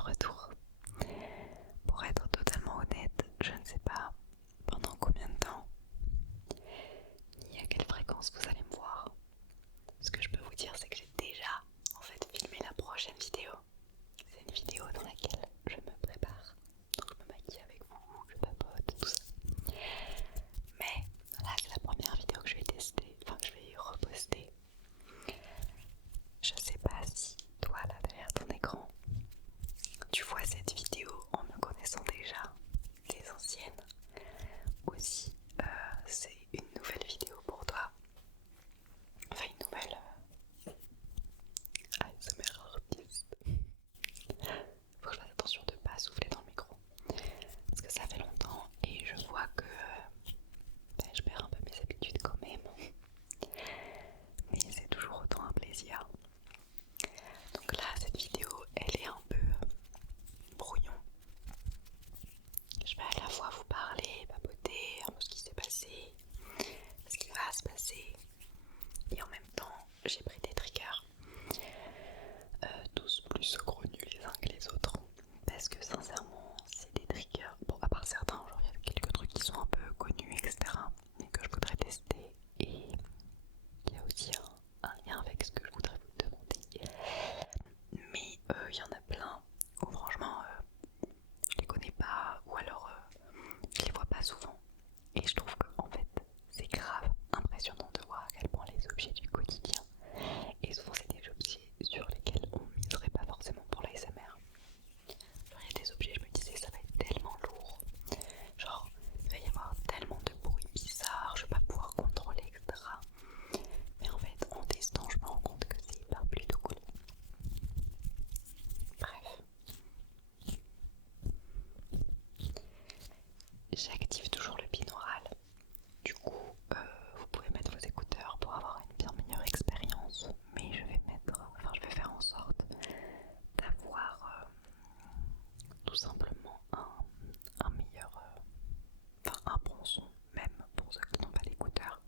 de retour. Pour être totalement honnête, je ne sais pas pendant combien de temps, ni à quelle fréquence vous allez me voir. Ce que je peux vous dire, c'est que j'ai déjà en fait filmé la prochaine vidéo. C'est une vidéo dans laquelle je me prépare. Donc je me maquille avec vous, je papote, tout ça. Mais là c'est la première vidéo que je vais tester, enfin que je vais reposter. Je sais pas si toi là derrière ton écran, tu vois cette vidéo en me connaissant déjà des anciennes. Aussi, c'est une nouvelle vidéo pour toi. Enfin une nouvelle ASMR artiste. Faut que je fasse attention de ne pas souffler dans le micro. Parce que ça fait longtemps et je vois que je perds un peu mes habitudes quand même. Mais c'est toujours autant un plaisir. Donc là, cette vidéo, elle est un peu brouillon. Je vais à la fois vous parler, papoter, un peu ce qui s'est passé, ce qui va se passer. Et en même temps, j'ai pris des triggers. Tous plus saugrenus les uns que les autres. Parce que sincèrement, c'est des triggers. Bon, à part certains, genre il y a quelques trucs qui sont un peu connus, etc. Mais que je voudrais tester. Et il y a aussi un lien avec ce que je voudrais vous demander. Mais il y en a plein où franchement je les connais pas ou alors je les vois pas souvent. Et je trouve que en fait c'est grave impressionnant de voir à quel point les objets du quotidien, et souvent c'est des objets sur lesquels on ne miserait pas forcément pour l'ASMR. Genre il y a des objets, je me disais ça va être tellement lourd. Genre il va y avoir tellement de bruit bizarre, je vais pas pouvoir contrôler, etc. Mais en fait en testant je me rends compte que c'est hyper plutôt cool. Bref. J'active toujours le binaural. Du coup, vous pouvez mettre vos écouteurs pour avoir une bien meilleure expérience. Mais je vais faire en sorte d'avoir tout simplement un meilleur, un bon son, même pour ceux qui n'ont pas d'écouteurs.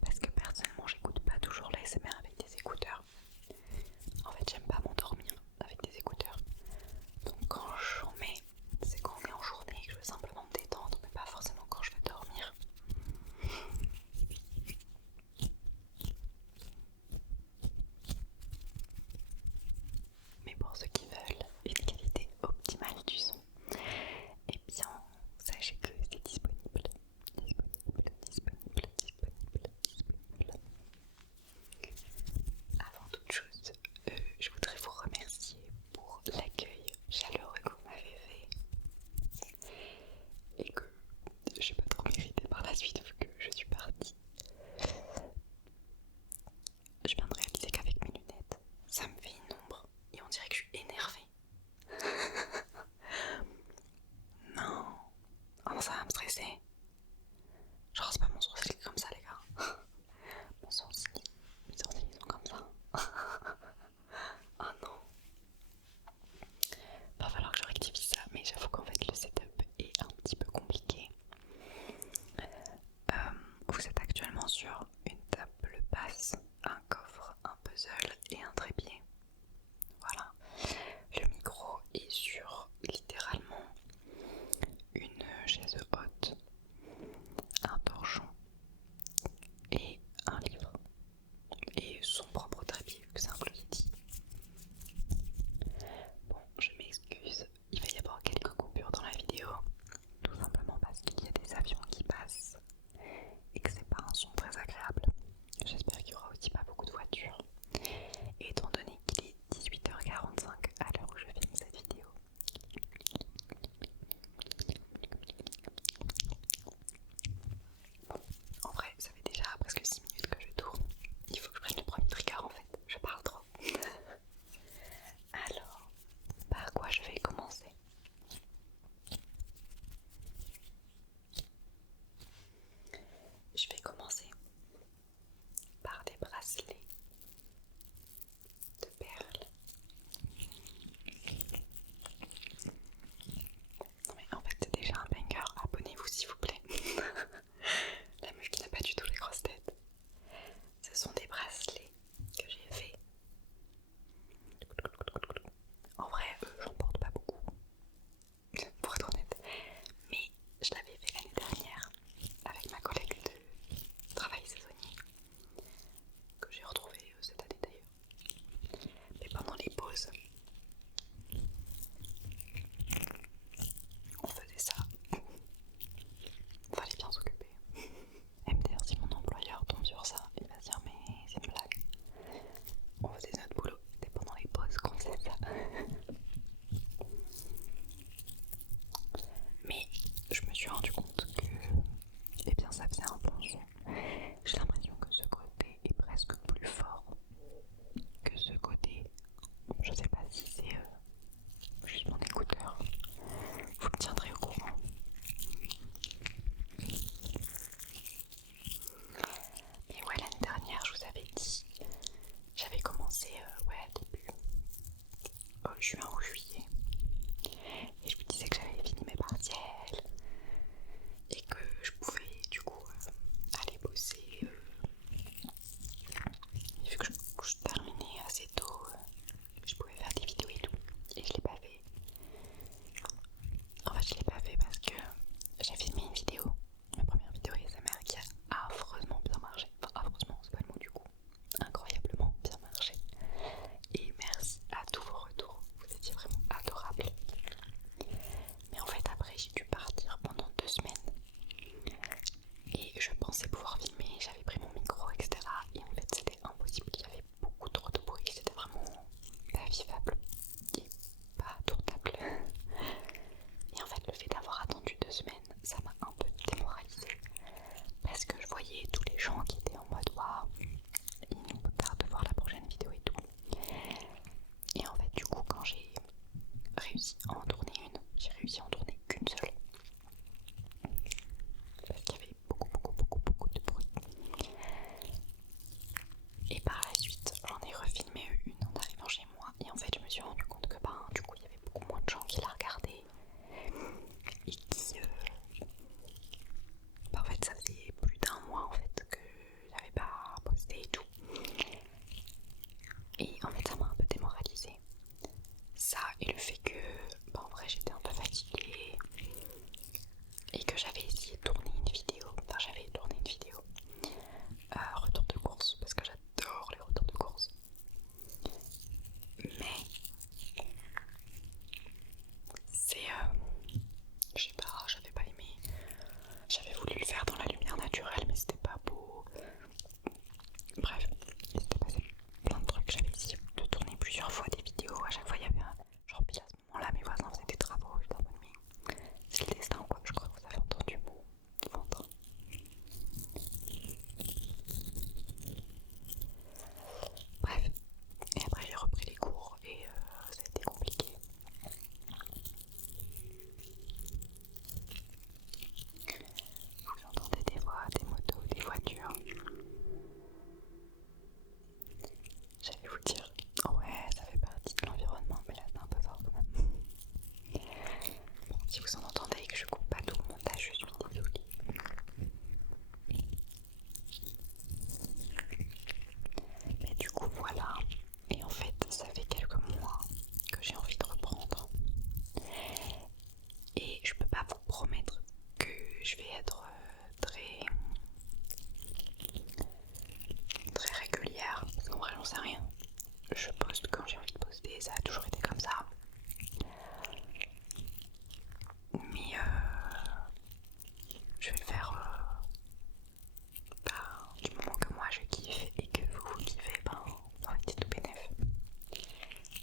Parce que personnellement, j'écoute pas toujours l'ASMR avec des écouteurs. En fait, j'aime pas m'endormir avec des écouteurs. Donc quand j'en mets, c'est quand on est en journée et que je veux simplement me détendre, mais pas forcément et le fait que en vrai j'étais un peu fatiguée et que j'avais essayé de tourner une vidéo, retour de course, parce que j'adore les retours de course, mais c'est je sais pas, j'avais pas aimé. J'avais voulu le faire dans la lumière naturelle mais c'était pas beau. Bref, il s'était passé plein de trucs. J'avais essayé de tourner plusieurs fois des vidéos. À chaque fois il y avait un... genre pile à ce moment là mes voisins faisaient des travaux. J'étais en mode mais c'est le destin quoi. Je crois que vous avez entendu mon ventre. Bref, et après j'ai repris les cours et ça a été compliqué. Vous entendez des voix, des motos, des voitures. J'allais vous dire, ouais, ça fait partie de l'environnement, mais là c'est un peu fort quand même. Bon, si vous en entendez et que je coupe pas tout le montage, je suis désolée. Mais du coup voilà, et en fait ça fait quelques mois que j'ai envie de reprendre. Et je peux pas vous promettre que je vais être très régulière, parce qu'en vrai j'en sais rien. Je poste quand j'ai envie de poster, ça a toujours été comme ça. Mais je vais le faire du moment que moi je kiffe et que vous kiffez, en fait c'est tout bénef.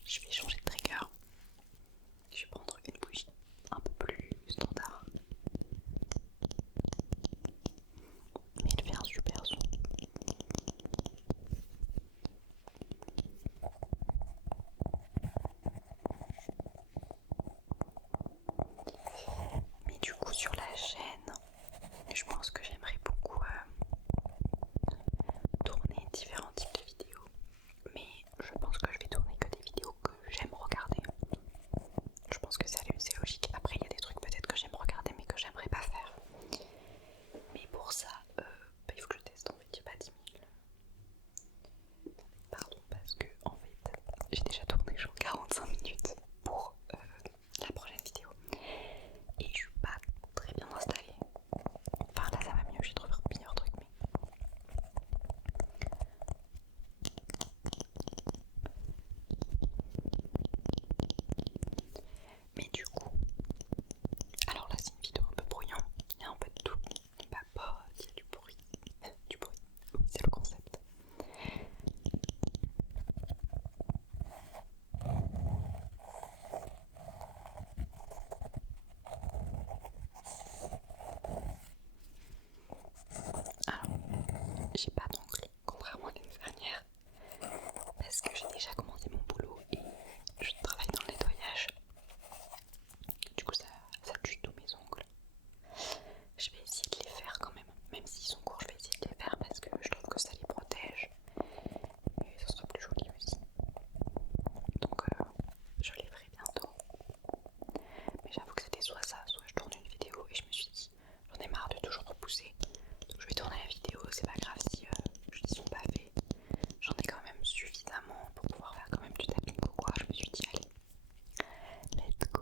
Je vais changer de trigger. Je vais prendre une bougie un peu plus standard. Mais elle fait un super son. Mais du coup sur la chaîne, je pense que j'aimerais beaucoup tourner différents types de vidéos. Mais je pense que je vais tourner que des vidéos que j'aime regarder. Je pense que c'est logique. Après il y a des trucs peut-être que j'aime regarder mais que j'aimerais pas faire. Mais pour ça, il faut que je teste en fait, j'ai pas 10 000. Pardon, parce que en fait, j'ai déjà tourné genre 45 minutes pour la prochaine vidéo. Et je suis pas très bien installée. Enfin là ça va mieux, j'ai trouvé un meilleur truc mais... Mais du coup, alors là c'est une vidéo un peu brouillon, il y a un peu de tout. On papote, il y a du bruit. Du bruit, oui, c'est le concept. Alors, j'ai pas d'ongles, contrairement à l'année dernière, parce que j'ai déjà commencé mon boulot et je travaille dans le nettoyage. Du coup ça tue tous mes ongles. Je vais essayer de les faire quand même s'ils sont courts, je vais essayer de les faire parce que je trouve que ça les protège et ça sera plus joli aussi. Donc je les ferai bientôt. Mais j'avoue que c'était soit ça, soit je tourne une vidéo et je me suis dit j'en ai marre de toujours repousser. Donc je vais tourner la vidéo, c'est pas grave si je n'y sont pas faits. J'en ai quand même suffisamment pour pouvoir faire quand même du tapping ou quoi. Je me suis dit allez, let's go.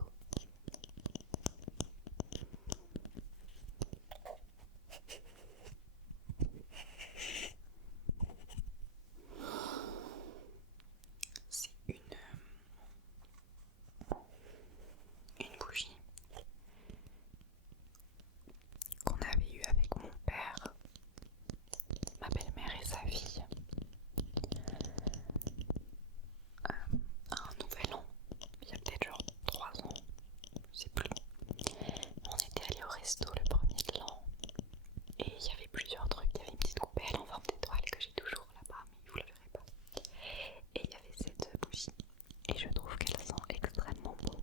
C'est une bougie qu'on avait eue avec mon père, ma belle-mère et sa fille à un nouvel an, il y a peut-être genre 3 ans, je sais plus. On était allé au resto le premier de l'an et il y avait plusieurs trucs. Il y avait une petite coupelle en forme d'étoile que j'ai toujours là-bas, mais vous la verrez pas. Et il y avait cette bougie et je trouve qu'elle sent extrêmement bon.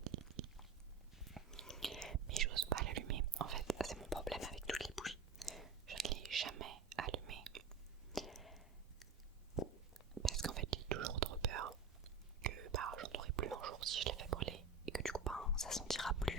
Mais j'ose pas l'allumer. En fait, c'est mon problème avec toutes les bougies. Je ne l'ai jamais allumée parce qu'en fait j'ai toujours trop peur que j'en aurai plus un jour si je les fais brûler et que du coup ça sentira plus.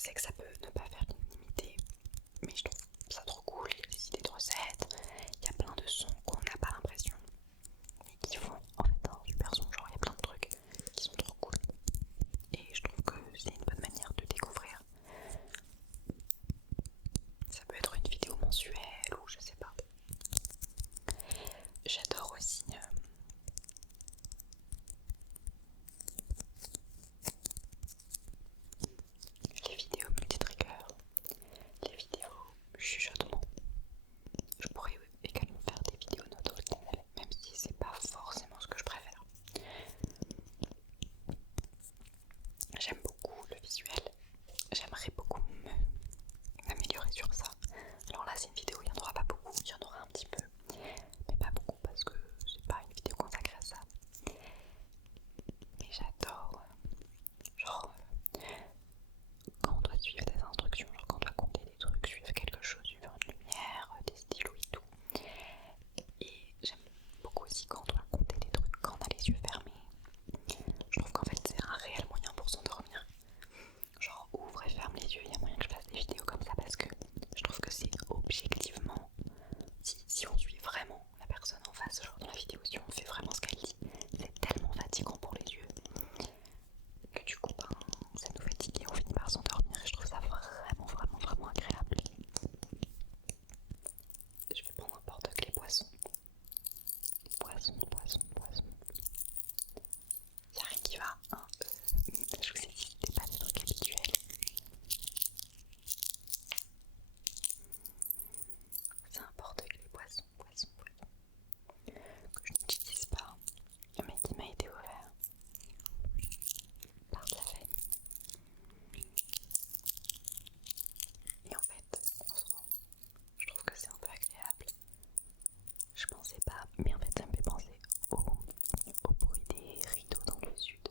sais que ça peut ne pas faire l'unanimité, mais je trouve ça trop cool. Il y a des idées de recettes, il y a plein de sons qu'on n'a pas l'impression, mais qui font en fait un super son. Genre il y a plein de trucs qui sont trop cool. Et je trouve que c'est une bonne manière de découvrir. Ça peut être une vidéo mensuelle ou je sais pas. J'adore aussi les vidéos multi-trigger, les vidéos chuchotement. Je pourrais également faire des vidéos notes originales, même si c'est pas forcément ce que je préfère. J'aime beaucoup le visuel, j'aimerais beaucoup m'améliorer sur ça. Alors là c'est une vidéo, il n'y en aura pas beaucoup, il y en aura un petit peu, mais pas beaucoup parce que c'est pas une vidéo consacrée à ça. Mais j'adore, genre quand on doit suivre des instructions, genre quand on doit compter des trucs, suivre quelque chose, suivre une lumière, des stylos et tout. Et j'aime beaucoup aussi quand on doit compter des trucs quand on a les yeux fermés. Je trouve qu'en fait c'est un réel moyen pour s'endormir. Genre ouvre et ferme les yeux, il y a moyen que je fasse des vidéos comme ça parce que je trouve que c'est objectivement, si on suit vraiment la personne en face, genre dans la vidéo, si on fait vraiment ce qu'elle dit, c'est tellement fatigant pour les yeux que du coup ça nous fatigue et on finit par s'endormir et je trouve ça vraiment agréable. Je vais prendre n'importe quel poisson. Poisson. Y'a rien qui va, hein. Je vous ai dit, c'était pas des trucs habituels. C'est n'importe quel poisson. Que je n'utilise pas, mais qui m'a été offert par de la famille. Et en fait, en ce moment, je trouve que c'est un peu agréable. Je pensais pas, mais en fait ça me fait penser au bruit des rideaux dans le sud.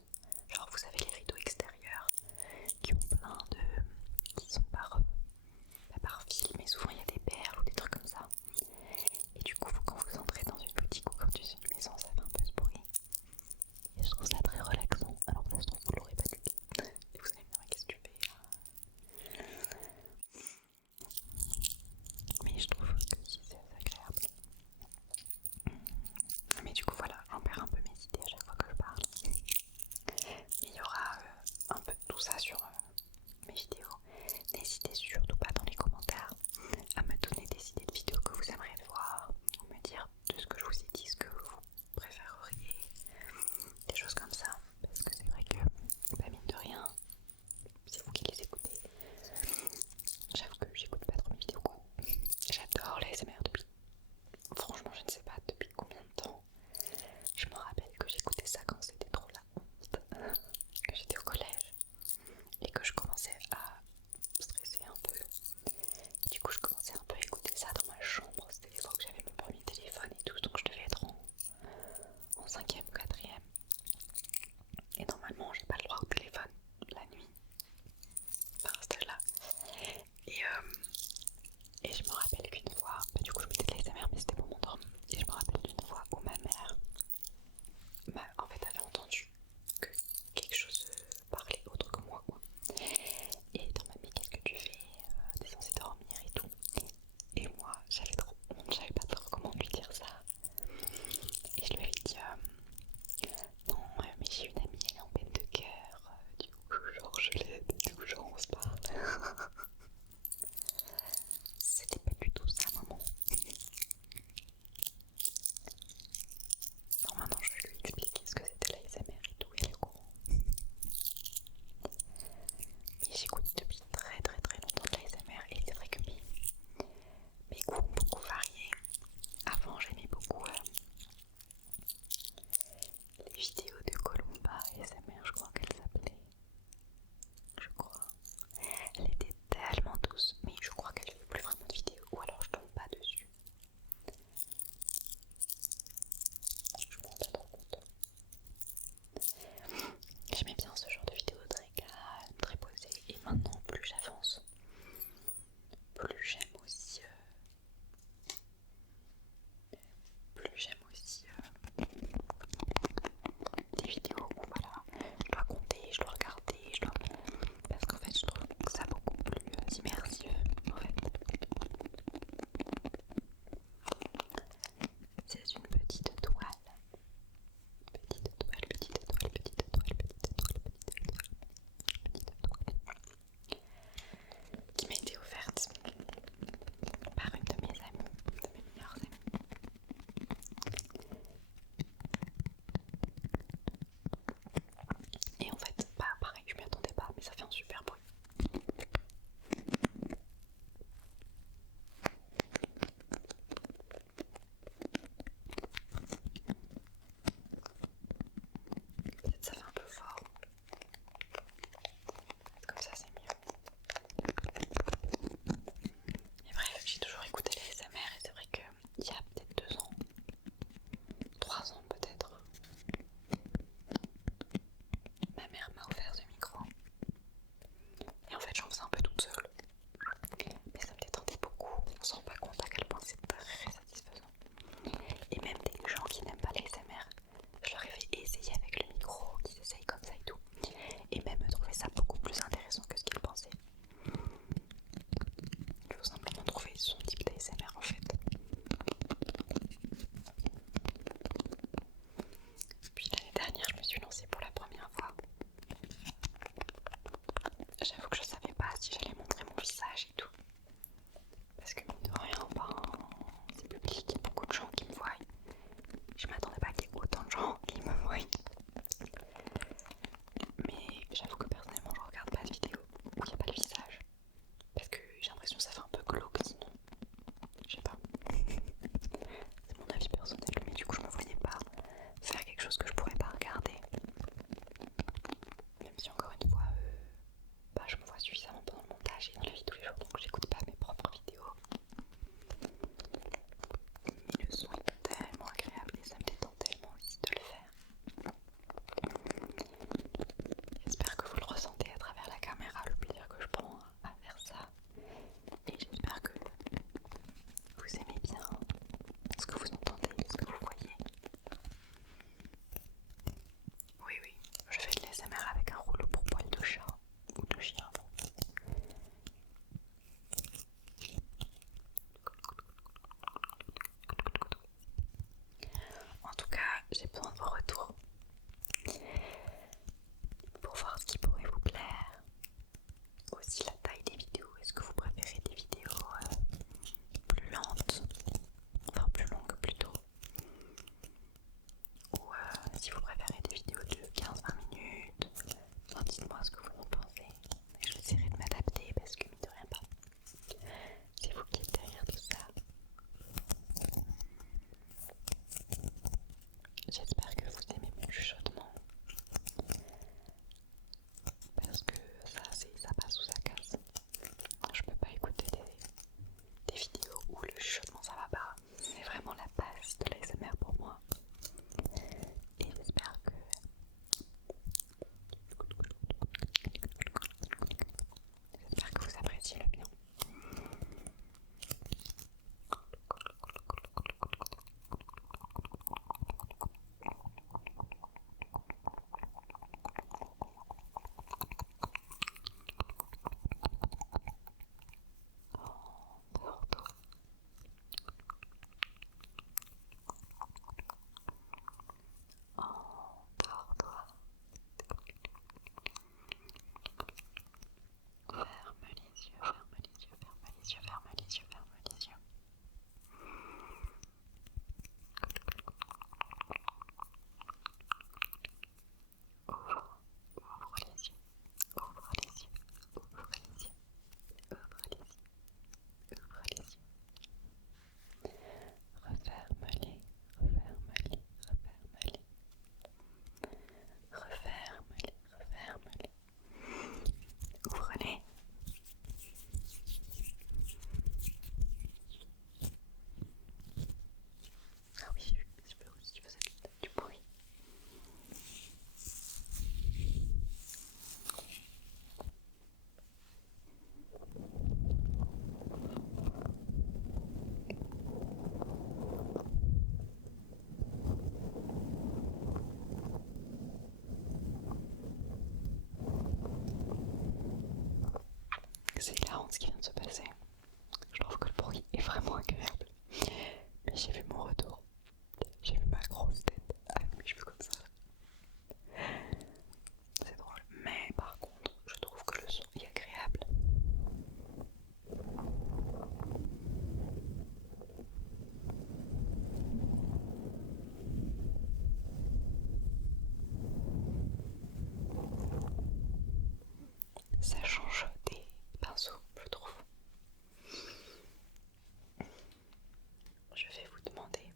Genre vous savez les rideaux extérieurs qui ont plein de... qui sont par fil, mais souvent il y a des perles ou des trucs comme ça. Et du coup quand vous entrez dans une boutique ou quand tu es une maison ça fait un peu ce bruit. Et je trouve ça très relaxant. Alors ça se trouve vous l'aurez pas du tout. Et vous allez me dire mais qu'est-ce que tu fais Mais je trouve que si c'est agréable. Mais du coup voilà, j'en perds un peu mes idées à chaque fois que je parle. Mais il y aura un peu de tout ça sur mes vidéos. N'hésitez surtout pas dans les commentaires à me donner des idées de vidéos que vous aimeriez voir, ou me dire de ce que je vous ai dit, ce que vous préféreriez, des choses comme ça. Parce que c'est vrai que, bah, mine de rien, c'est vous qui les écoutez. J'avoue que j'écoute pas trop mes vidéos. J'adore les ASMR depuis, franchement je ne sais pas depuis combien de temps. Je me rappelle que j'écoutais ça quand c'était trop la honte, que j'étais au collège et que je commençais à stresser un peu. Du coup je commençais un peu à écouter ça dans ma chambre. C'était l'époque où j'avais mon premier téléphone et tout, donc je devais être en 5ème ou 4ème. Et normalement j'ai pas le droit au téléphone la nuit, enfin à cet âge là. Et je me rappelle qu'une fois, bah, du coup je mettais de l'ASMR mais c'était pour m'endormir. Et je me rappelle d'une fois où ma mère en fait avait entendu que quelque chose parlait autre que moi quoi. Et dans ma mais qu'est-ce que tu fais, t'es censée dormir et tout. Et moi j'avais trop honte, je savais pas trop comment lui dire ça. Et je lui avais dit non mais j'ai une amie, elle est en peine de cœur, du coup genre je l'aide et tout, genre on se parle. C'était pas sons type d'ASMR en fait. Puis l'année dernière, je me suis lancée pour la première fois. J'avoue que je savais pas si j'allais montrer mon visage et tout. Parce que mine de rien, c'est public, il y a beaucoup de gens qui me voient. Je m'attendais pas qu'il y ait autant de gens qui me voient. Mais j'avoue que personnellement, je regarde pas de vidéos où il n'y a pas le visage. Parce que j'ai l'impression que ça fait un peu glauque sinon. Je sais pas. C'est mon avis personnel, mais du coup, je me voyais pas faire quelque chose que je pourrais pas regarder. Même si encore une fois, je me vois suffisamment pendant le montage et dans la vie tous les jours, donc j'écoute pas mes propres vidéos. Mais le son est tellement agréable et ça me détend tellement aussi de le faire. J'espère que vous le ressentez à travers la caméra, le plaisir que je prends à faire ça. Et j'espère que vous aimez bien ce que vous entendez, ce que vous voyez. Oui, oui, je fais de l'ASMR avec un rouleau pour poils de chat ou de chien. En tout cas, j'ai besoin de vos retours pour voir ce qui pourrait vous plaire. Aussi la taille des vidéos. Est-ce que vous préférez des vidéos plus lentes, enfin plus longues plutôt, ou si vous préférez des vidéos de 15-20 minutes? Enfin, dites-moi ce que vous en pensez. Et je essaierai de m'adapter parce que mine de rien pas. C'est vous qui êtes derrière tout ça. J'espère que vous aimez mon chuchotement. Parce que ça passe ou ça casse. Je peux pas écouter des vidéos où le chuchotement ça va pas. C'est vraiment la base de l'ASMR pour moi. Et j'espère que vous appréciez le mien. Endors-toi. Ferme les yeux, ferme les yeux, ferme les yeux, ferme les yeux, ferme les yeux. Ouvre les yeux, ouvre les yeux, ouvre les yeux, ouvre les yeux, ouvre les yeux. Referme-les, referme-les, referme-les. Referme-les, referme-les. Ouvre-les. Ah oui, je peux aussi faisais du bruit. C'est hilarant ce qui vient de se passer. Je trouve que le bruit est vraiment agréable. Mais j'ai vu mon retour. J'ai vu ma grosse tête avec mes cheveux comme ça. C'est drôle. Mais par contre, je trouve que le son est agréable. Ça change des pinceaux, je trouve. Je vais vous demander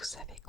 vous savez